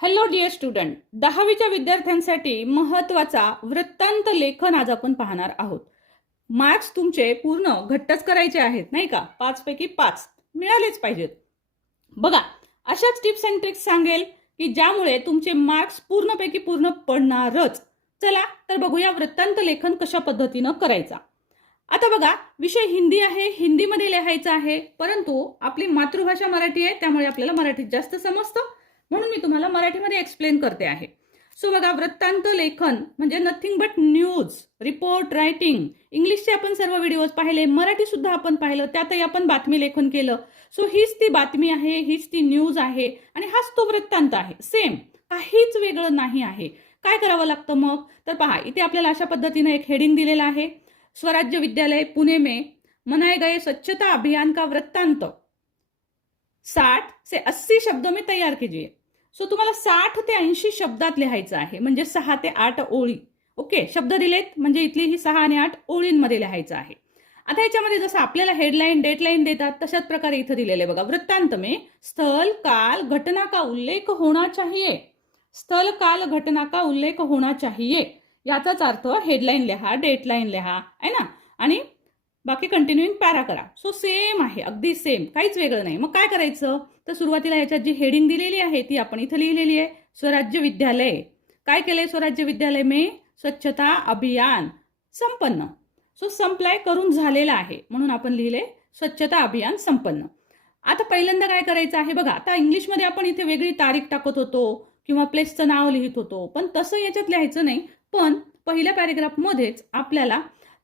Hello dear student, 10वीच्या विद्यार्थ्यांसाठी महत्त्वाचा वृत्तांत लेखन आज आपण पाहणार आहोत. मार्क्स तुमचे पूर्ण घट्टच करायचे आहेत नाही का? 5 पैकी 5 मिळालेच पाहिजेत. बघा, अशाच टिप्स अँड ट्रिक्स सांगेल की ज्यामुळे तुमचे मार्क्स पूर्णपैकी पूर्ण पडणारच. चला तर बघूया वृत्तांत लेखन कशा पद्धतीनं करायचा. आता बघा, विषय हिंदी आहे, हिंदीमध्ये लिहायचं आहे, परंतु आपली मातृभाषा मराठी आहे, त्यामुळे आपल्याला मराठीत जास्त समजतं, म्हणून मी तुम्हाला मराठीमध्ये एक्सप्लेन करते आहे. सो बघा, वृत्तांत लेखन म्हणजे nothing but news, report writing. इंग्लिशचे आपण सर्व व्हिडिओज पाहिले, मराठी सुद्धा आपण पाहिलं, त्यातही आपण बातमी लेखन केलं. सो हीच ती बातमी आहे, हीच ती न्यूज आहे आणि हाच तो वृत्तांत आहे. सेम, काहीच वेगळं नाही आहे. काय करावं लागतं मग? तर पहा, इथे आपल्याला अशा पद्धतीने एक हेडिंग दिलेला आहे. स्वराज्य विद्यालय पुणे में मनाए गए स्वच्छता अभियान का वृत्तांत 60 से 80 शब्दों में तैयार कीजिए. सो तुम्हाला 60 ते 80 शब्दात लिहायचं आहे, म्हणजे 6 ते 8 ओळी. ओके, शब्द दिलेत म्हणजे इथली ही 6 आणि 8 ओळींमध्ये लिहायचं आहे. आता याच्यामध्ये जसं आपल्याला हेडलाईन डेडलाईन देतात तशाच प्रकारे इथं दिलेले बघा. वृत्तांत में स्थल काल घटना का उल्लेख होना चाहिए. स्थल काल घटना का उल्लेख होना चाहिए याचाच अर्थ हेडलाईन लिहा, डेटलाईन लिहा आहे ना, आणि बाकी कंटिन्यूइंग पॅरा करा. सो सेम आहे, अगदी सेम, काहीच वेगळं नाही. मग काय करायचं? तर सुरुवातीला याच्यात जी हेडिंग दिलेली आहे ती आपण इथं लिहिलेली आहे, स्वराज्य विद्यालय. काय केलंय? स्वराज्य विद्यालय में स्वच्छता अभियान संपन्न. सो संपलाय, करून झालेला आहे, म्हणून आपण लिहिले स्वच्छता अभियान संपन्न. आता पहिल्यांदा काय करायचं आहे बघा. आता इंग्लिशमध्ये आपण इथे वेगळी तारीख टाकत होतो किंवा प्लेसचं नाव लिहित होतो, पण तसं याच्यात लिहायचं नाही. पण पहिल्या पॅरेग्राफमध्येच आपल्याला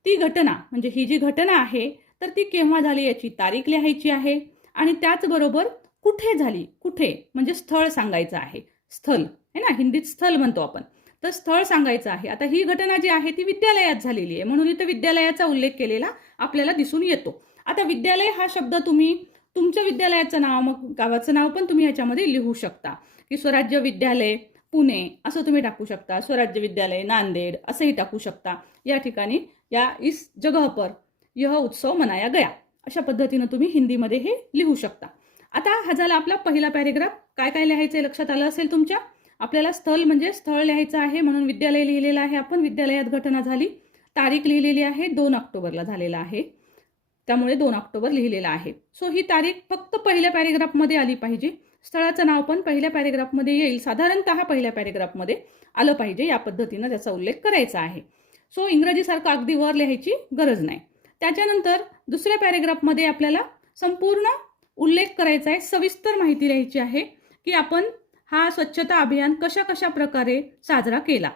ती घटना, म्हणजे ही जी घटना आहे तर ती केव्हा झाली याची तारीख लिहायची आहे, आणि त्याचबरोबर कुठे झाली, कुठे म्हणजे स्थळ सांगायचं आहे. स्थल है ना, हिंदीत स्थल म्हणतो आपण, तर स्थळ सांगायचं आहे. आता ही घटना जी आहे ती विद्यालयात झालेली आहे, म्हणून इथे विद्यालयाचा उल्लेख केलेला आपल्याला दिसून येतो. आता विद्यालय हा शब्द तुम्ही तुमच्या विद्यालयाचं नाव, मग गावाचं नाव पण तुम्ही ह्याच्यामध्ये लिहू शकता, की स्वराज्य विद्यालय पुणे असं तुम्ही टाकू शकता, स्वराज्य विद्यालय नांदेड असंही टाकू शकता. या ठिकाणी या इस जगह पर यह उत्सव मनाया गया अशा पद्धतीनं तुम्ही हिंदीमध्ये हे लिहू शकता. आता हा झाला आपला पहिला पॅरेग्राफ. काय काय लिहायचं लक्षात आलं असेल तुमच्या. आपल्याला स्थल म्हणजे स्थळ लिहायचं आहे, म्हणून विद्यालय लिहिलेलं आहे आपण. विद्यालयात घटना झाली, तारीख लिहिलेली आहे 2 ऑक्टोबरला झालेला आहे, त्यामुळे 2 ऑक्टोबर लिहिलेला आहे. सो ही तारीख फक्त पहिल्या पॅरेग्राफमध्ये आली पाहिजे. स्थळाचं नाव पण पहिल्या पॅरेग्राफमध्ये येईल, साधारणतः पहिल्या पॅरेग्राफमध्ये आलं पाहिजे. या पद्धतीनं त्याचा उल्लेख करायचा आहे. सो इंग्रजीसारखं अगदी वर लिहायची गरज नाही. त्याच्यानंतर दुसऱ्या पॅरेग्राफमध्ये आपल्याला संपूर्ण उल्लेख करायचा आहे, सविस्तर माहिती लिहायची आहे की आपण हा स्वच्छता अभियान कशा कशा प्रकारे साजरा केला,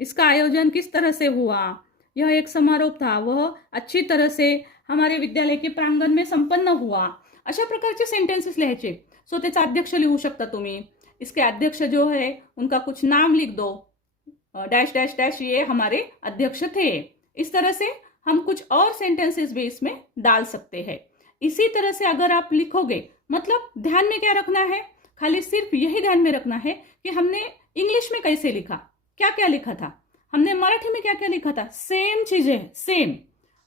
इसका आयोजन किस तरह से हुआ, यह एक समारोह था, वह अच्छी तरह से हमारे विद्यालय के प्रांगण में संपन्न हुआ. अशा प्रकारचे सेंटेन्सेस लिहायचे. सो त्याचा अध्यक्ष लिहू शकता तुम्ही. इसके अध्यक्ष जो है उनका कुछ नाम लिख दो, डैश डैश डैश ये हमारे अध्यक्ष थे. इस तरह से हम कुछ और सेंटेंसेस भी इसमें डाल सकते हैं. इसी तरह से अगर आप लिखोगे, मतलब ध्यान में क्या रखना है, खाली सिर्फ यही ध्यान में रखना है कि हमने इंग्लिश में कैसे लिखा, क्या क्या लिखा था, हमने मराठी में क्या क्या लिखा था, सेम चीजें सेम.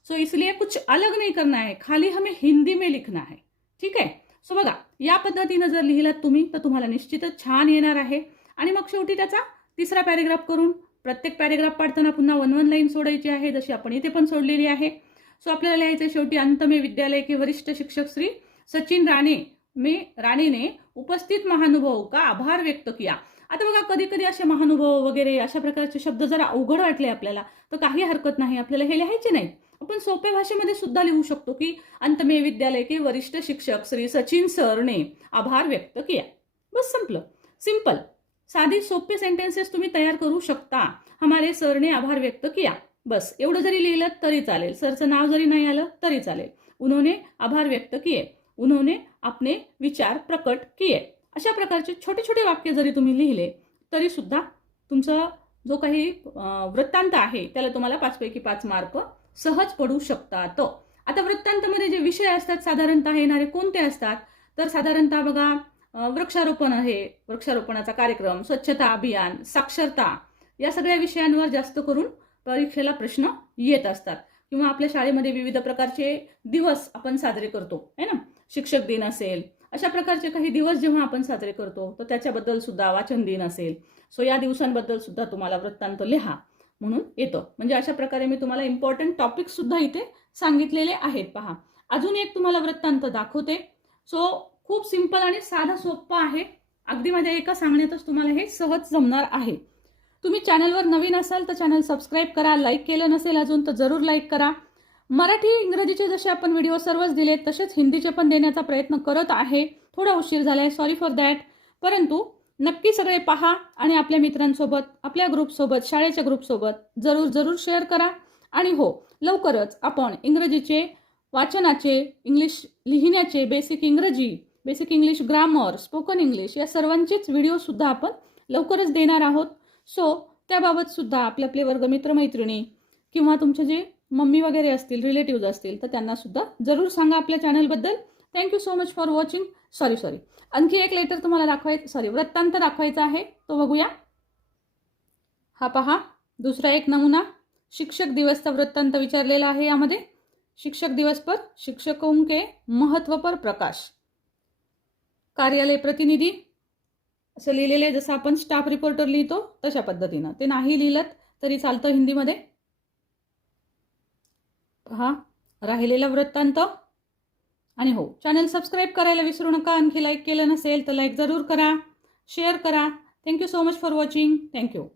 सो इसलिए कुछ अलग नहीं करना है, खाली हमें हिंदी में लिखना है. ठीक आहे. सो बघा, या पद्धतीनं जर लिहिलात तुम्ही तर तुम्हाला निश्चितच छान येणार आहे. आणि मग शेवटी त्याचा तिसरा पॅरेग्राफ करून प्रत्येक पॅरेग्राफ पाडताना पुन्हा 1-1 लाईन सोडायची आहे, जशी आपण इथे पण सोडलेली आहे. सो आपल्याला लिहायचं शेवटी, अंत में विद्यालय के वरिष्ठ शिक्षक श्री सचिन राणे ने उपस्थित महानुभाव का आभार व्यक्त किया. आता बघा, कधी कधी असे महानुभाव वगैरे अशा प्रकारचे शब्द जरा अवघड वाटले आपल्याला तर काही हरकत नाही, आपल्याला हे लिहायचे नाहीत. आपण सोप्या भाषेमध्ये सुद्धा लिहू शकतो की अंत में विद्यालय के वरिष्ठ शिक्षक श्री सचिन सर ने आभार व्यक्त किया. बस संपलं. सिंपल साधी सोपे सेंटेन्सेस तुम्ही तयार करू शकता. हमारे सर ने आभार व्यक्त किया, बस एवढं जरी लिहिलं तरी चालेल. सरचं नाव जरी नाही आलं तरी चालेल. उन्होंने आभार व्यक्त किए, उन्होंने अपने विचार प्रकट किए. अशा प्रकारचे छोटे छोटे वाक्य जरी तुम्ही लिहिले तरी सुद्धा तुमचा जो काही वृत्तांत आहे त्याला तुम्हाला 5 पैकी 5 मार्क सहज पडू शकतात. आता वृत्तांतामध्ये जे विषय असतात साधारणतः येणारे कोणते असतात, तर साधारणतः बघा, वृक्षारोपण आहे, वृक्षारोपणाचा कार्यक्रम, स्वच्छता अभियान, साक्षरता, या सगळ्या विषयांवर जास्त करून परीक्षेला प्रश्न येत असतात. किंवा आपल्या शाळेमध्ये विविध प्रकारचे दिवस आपण साजरे करतो है ना, शिक्षक दिन असेल, अशा प्रकारचे काही दिवस जेव्हा आपण साजरे करतो तर त्याच्याबद्दल सुद्धा वाचन दिन असेल. सो या दिवसांबद्दल सुद्धा तुम्हाला वृत्तांत लिहा म्हणून येतं. म्हणजे अशा प्रकारे मी तुम्हाला इम्पॉर्टंट टॉपिक सुद्धा इथे सांगितलेले आहेत. पहा, अजून एक तुम्हाला वृत्तांत दाखवते. सो खूप सिंपल आणि साधा सोप्पा आहे. अगदी माझ्या एका सांगण्यातच तुम्हाला हे सहज जमणार आहे. तुम्ही चॅनलवर नवीन असाल तर चॅनल सबस्क्राईब करा. लाईक केलं नसेल अजून तर जरूर लाईक करा. मराठी इंग्रजीचे जसे आपण व्हिडिओ सर्वच दिलेत तसेच हिंदीचे पण देण्याचा प्रयत्न करत आहे. थोडा उशीर झालाय, सॉरी फॉर दॅट. परंतु नक्की सगळे पहा आणि आपल्या मित्रांसोबत, आपल्या ग्रुपसोबत, शाळेच्या ग्रुपसोबत जरूर शेअर करा. आणि हो, लवकरच आपण इंग्रजीचे वाचनाचे, इंग्लिश लिहिण्याचे, बेसिक इंग्रजी, basic English grammar, spoken English या सर्वांचेच व्हिडिओ सुद्धा आपण लवकरच देणार आहोत. सो त्याबाबत सुद्धा आपले आपले वर्गमित्र मैत्रिणी किंवा तुमचे जे मम्मी वगैरे असतील, रिलेटिव्ह असतील तर त्यांना सुद्धा जरूर सांगा आपल्या चॅनलबद्दल. Thank you so much for watching. Sorry आणखी एक लेटर तुम्हाला वृत्तांत दाखवायचा आहे, तो बघूया. हा पहा, दुसरा एक नमुना. शिक्षक दिवसचा वृत्तांत विचारलेला आहे यामध्ये. शिक्षक दिवस पर शिक्षकों के महत्व पर प्रकाश. कार्यालय प्रतिनिधी असं लिहिलेले, जसं आपण स्टाफ रिपोर्टर लिहितो तशा पद्धतीनं. ते नाही लिहिलं तरी चालतं हिंदीमध्ये. पहा, राहिलेला वृत्तांत. आणि हो, चॅनल सबस्क्राईब करायला विसरू नका. आणखी लाईक केलं नसेल तर लाईक जरूर करा, शेअर करा. Thank you so much for watching. Thank you.